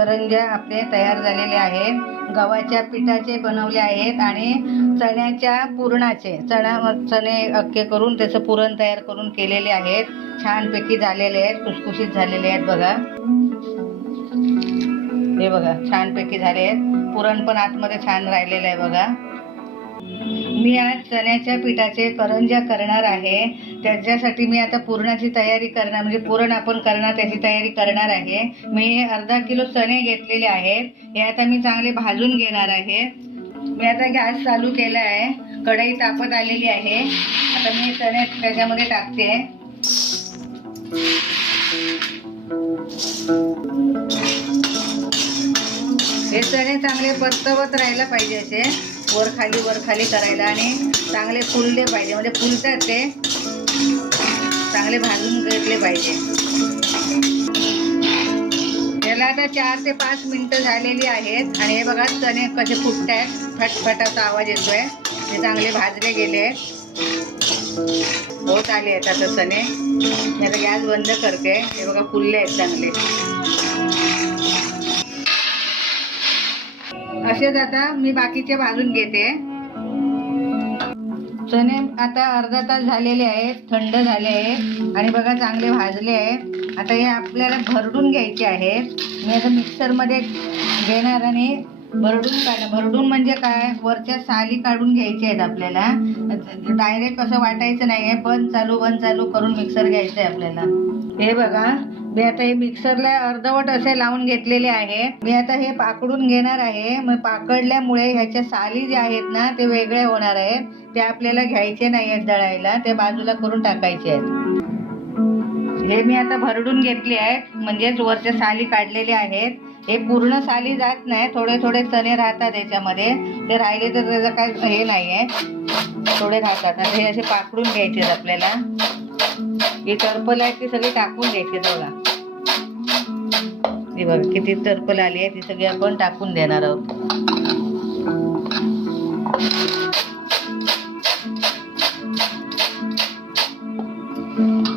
करंज्या आपले तयार झालेले आहेत. गव्हाच्या पिठाचे बनवले आहेत आणि चण्याच्या पुरणाचे चणा चणे अख्खे करून त्याचं पुरण तयार करून केलेले आहेत. छानपैकी झालेले आहेत कुसकुशीत झालेले आहेत बघा. हे बघा छानपैकी झाले आहेत. पुरण पण आतमध्ये छान राहिलेलं आहे बघा. मी आज चण्याच्या पिठाचे करंज्या करणार आहे त्याच्यासाठी मी आता पुरणाची तयारी करणार म्हणजे पुरण आपण करणार त्याची तयारी करणार आहे. मी हे अर्धा किलो चणे घेतलेले आहेत हे आता मी चांगले भाजून घेणार आहे. मी आता गॅस चालू केला आहे कढई तापत आलेली आहे. आता मी चणे त्याच्यामध्ये टाकते. आहे हे चणे चांगले परतवत राहायला पाहिजे असे. वर खाली वर खाली करायला आणि चांगले फुलले पाहिजे. म्हणजे फुलतात ते. चांगले भाजून घेतले पाहिजे. याला आता चार ते पाच मिनिटं झालेली आहेत. आणि हे बघा चणे कसे फुटत आहेत फटफटाचा आवाज येतोय. ते चांगले भाजले गेले आहेत. होत आले आहेत आता चणे. मी आता गॅस बंद करते. हे बघा फुलले आहेत चांगले. असेच आता मी बाकीचे भाजून घेते. चणे आता अर्धा तास झालेले आहेत थंड झाले आहेत आणि बघा चांगले भाजले आहेत. आता हे आपल्याला भरडून घ्यायचे आहेत. मी आता मिक्सरमध्ये घेणार आणि भरडून काढ भरडून म्हणजे काय? वरच्या साली काढून घ्यायच्या आहेत आपल्याला. डायरेक्ट असं वाटायचं नाही आहे बंद चालू बंद चालू करून मिक्सर घ्यायचं आहे आपल्याला. हे बघा मी आता हे मिक्सरला अर्धवट असे लावून घेतलेले आहे. मी आता हे पाकडून घेणार आहे. मग पाकडल्यामुळे ह्याच्या साली जे आहेत ना ते वेगळे होणार आहेत ते आपल्याला घ्यायचे नाही आहेत दळायला. ते बाजूला करून टाकायचे आहेत. हे मी आता भरडून घेतले आहेत. म्हणजेच वरच्या साली काढलेले आहेत. हे पूर्ण साली जात नाही. थोडे थोडे चणे राहतात याच्यामध्ये. ते राहिले तर त्याचं काय हे नाही आहे थोडे राहतात. हे असे पाकडून घ्यायचे आहेत आपल्याला. ही टर्पल आहे ती सगळी टाकून घ्यायची बघा. ती बघा किती टर्पल आली आहे ती सगळी आपण टाकून देणार आहोत. हे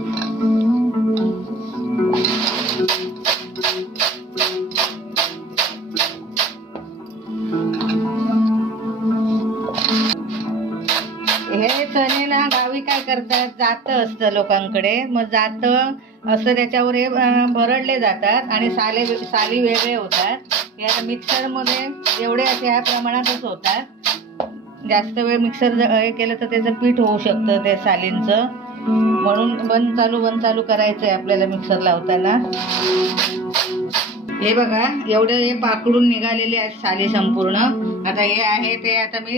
गावी जातं असतं लोकांकडे. मग जातं असं त्याच्यावर हे भरडले जातात आणि साले साली वेगळे होतात. हे आता मिक्सरमध्ये एवढे असे ह्या प्रमाणातच होतात. जास्त वेळ मिक्सर हे केलं तर त्याचं पीठ होऊ शकतं त्या सालींचं. म्हणून बंद चालू बंद चालू करायचं आहे आपल्याला मिक्सर लावताना. हे बघा एवढे हे पाकडून निघालेले आहेत साली संपूर्ण. आता हे आहे ते आता मी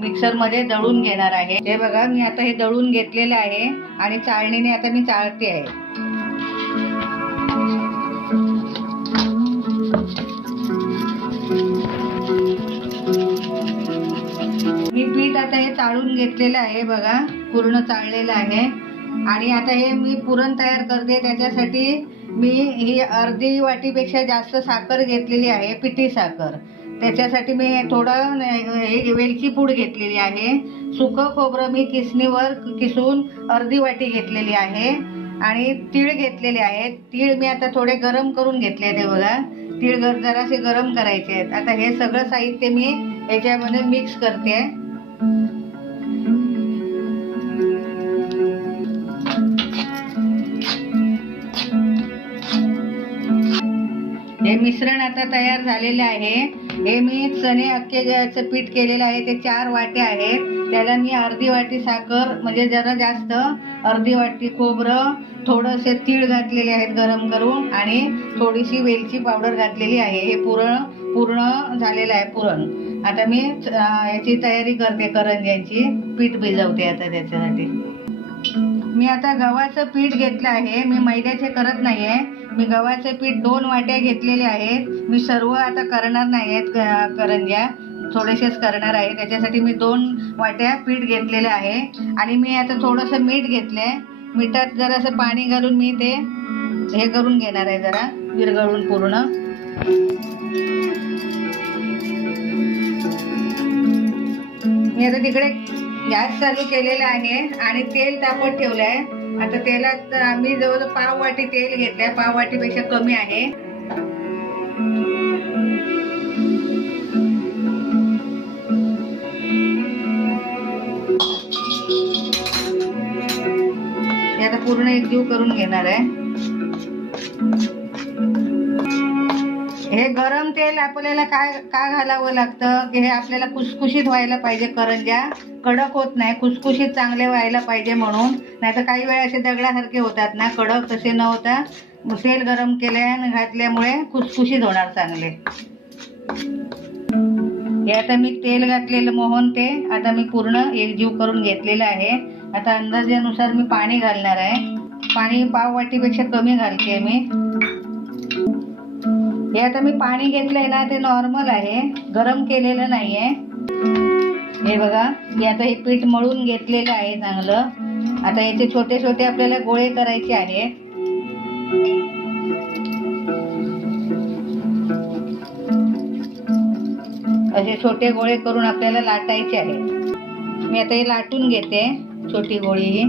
मिक्सरमध्ये दळून घेणार आहे. हे बघा मी आता हे दळून घेतलेलं आहे आणि चाळणीने आता मी चाळते आहे. मी पीठ आता हे चाळून घेतलेलं आहे बघा पूर्ण चाळलेलं आहे. आणि आता हे मी पुरण तयार करते त्याच्यासाठी मी ही अर्धी वाटीपेक्षा जास्त साखर घेतलेली आहे पिठी साखर. त्याच्यासाठी मी थोडं हे वेलची पूड घेतलेली आहे. सुकं खोबरं मी किसणीवर किसून अर्धी वाटी घेतलेली आहे. आणि तीळ घेतलेले आहेत. तीळ मी आता थोडे गरम करून घेतले ते बघा. तीळ गर जरासे गरम करायचे आहेत. आता हे सगळं साहित्य मी याच्यामध्ये मिक्स करते. मिश्रण आता तयार झालेले आहे. हे मी चणे अख्खेचं पीठ केलेलं आहे ते चार वाटे आहेत. त्याला मी अर्धी वाटी साखर म्हणजे जरा जास्त अर्धी वाटी खोबरं थोडंसे तीळ घातलेले आहेत गरम करून आणि थोडीशी वेलची पावडर घातलेली आहे. हे पुरण पूर्ण झालेलं आहे पुरण. आता मी याची तयारी करते करंज्यांची. पीठ भिजवते आता त्याच्यासाठी. मी आता गव्हाचं पीठ घेतलं आहे. मी मैद्याचे करत नाही आहे मी गव्हाचे पीठ दोन वाट्या घेतलेले आहेत. मी सर्व आता करणार नाही आहेत करंज्या. थोडेसेच करणार आहे. त्याच्यासाठी मी दोन वाट्या पीठ घेतलेलं आहे. आणि मी आता थोडंसं मीठ घेतलं आहे मिठात जरासं पाणी घालून मी ते हे करून घेणार आहे जरा. विरघळून पूर्ण. मी आता तिकडे गॅस चालू केलेला आहे आणि तेल तापत ठेवलं आहे आता तेलात आम्ही जवळ पाव वाटी तेल घेतलंय. पाव वाटीपेक्षा कमी आहे. हे आता पूर्ण एकजीव करून घेणार आहे. हे गरम तेल आपल्याला काय का घालावं लागतं? की हे आपल्याला खुसखुशीत व्हायला पाहिजे करंज्या. कडक होत नाही. खुसखुशीत चांगले व्हायला पाहिजे म्हणून. नाहीतर काही वेळा असे दगडासारखे होतात ना कडक तसे न होता तेल गरम केल्याने घातल्यामुळे खुसखुशीत होणार चांगले. हे आता मी तेल घातलेलं मोहन ते. आता मी पूर्ण एकजीव करून घेतलेलं आहे. आता अंदाजानुसार मी पाणी घालणार आहे. पाणी पाव वाटीपेक्षा कमी घालते मी. हे आता मी पाणी घेतलंय ना ते नॉर्मल आहे. गरम केलेलं नाहीये. हे बघा मी आता हे पीठ मळून घेतलेलं आहे चांगलं. आता याचे छोटे छोटे आपल्याला गोळे करायचे आहेत. असे छोटे गोळे करून आपल्याला लाटायचे आहे मी आता हे लाटून घेते छोटी गोळी.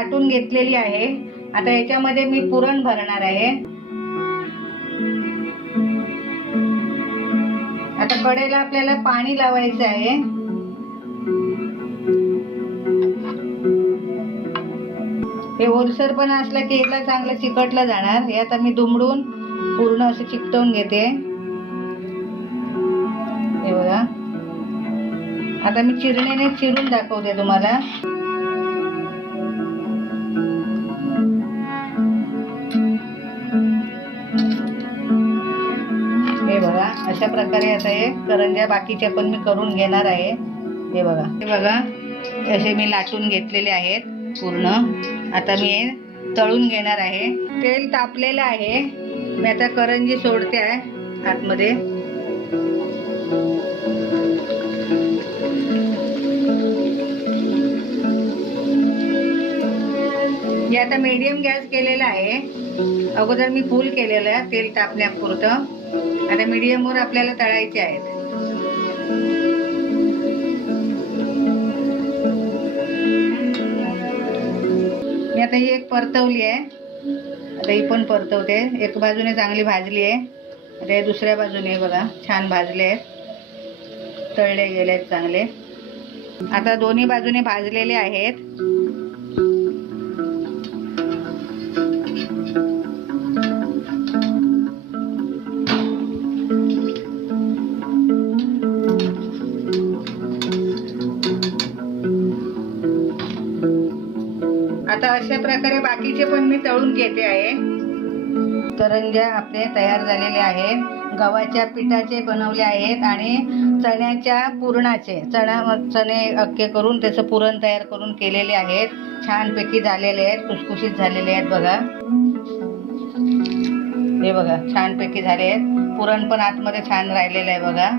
लाटून घेतलेली आहे. आता याच्यामध्ये मी पुरण भरणार आहे. आता कडेला आपल्याला पाणी लावायचं आहे. हे ओलसर पण असलं की याला चांगलं चिकटलं जाणार. हे आता मी दुमडून पूर्ण असं चिकटवून घेते. हे बघा. आता मी चिरण्याने चिरून दाखवते तुम्हाला. बघा अशा प्रकारे आता हे करंज्या बाकीच्या पण मी करून घेणार आहे. हे बघा. हे बघा असे मी लाटून घेतलेले आहेत पूर्ण. आता मी हे तळून घेणार आहे. तेल तापलेलं आहे. मी आता करंजी सोडते आहे आतमध्ये. हे आता मीडियम गॅस केलेला आहे. अगोदर मी फुल केलेलं आहे तेल तापण्यापुरतं. आता मीडियमवर आपल्याला तळायचे आहेत. मी आता ही एक परतवली आहे. आता ही पण परतवते. एक बाजूने चांगली भाजली आहे. आता हे दुसऱ्या बाजूने बघा छान भाजले आहेत. तळले गेले आहेत चांगले. आता दोन्ही बाजूने भाजलेले आहेत. अशा प्रकारे बाकीचे पण मी तळून घेते आहे. करंज्या आपले तयार झालेले आहेत. गव्हाच्या पिठाचे बनवले आहेत आणि चण्याच्या पुरणाचे चणा चणे अक्के करून त्याचं पुरण तयार करून केलेले आहेत. छानपैकी झालेले आहेत खुसखुशीत झालेले आहेत बघा. हे बघा छानपैकी झाले आहेत. पुरण पण आतमध्ये छान राहिलेलं आहे बघा.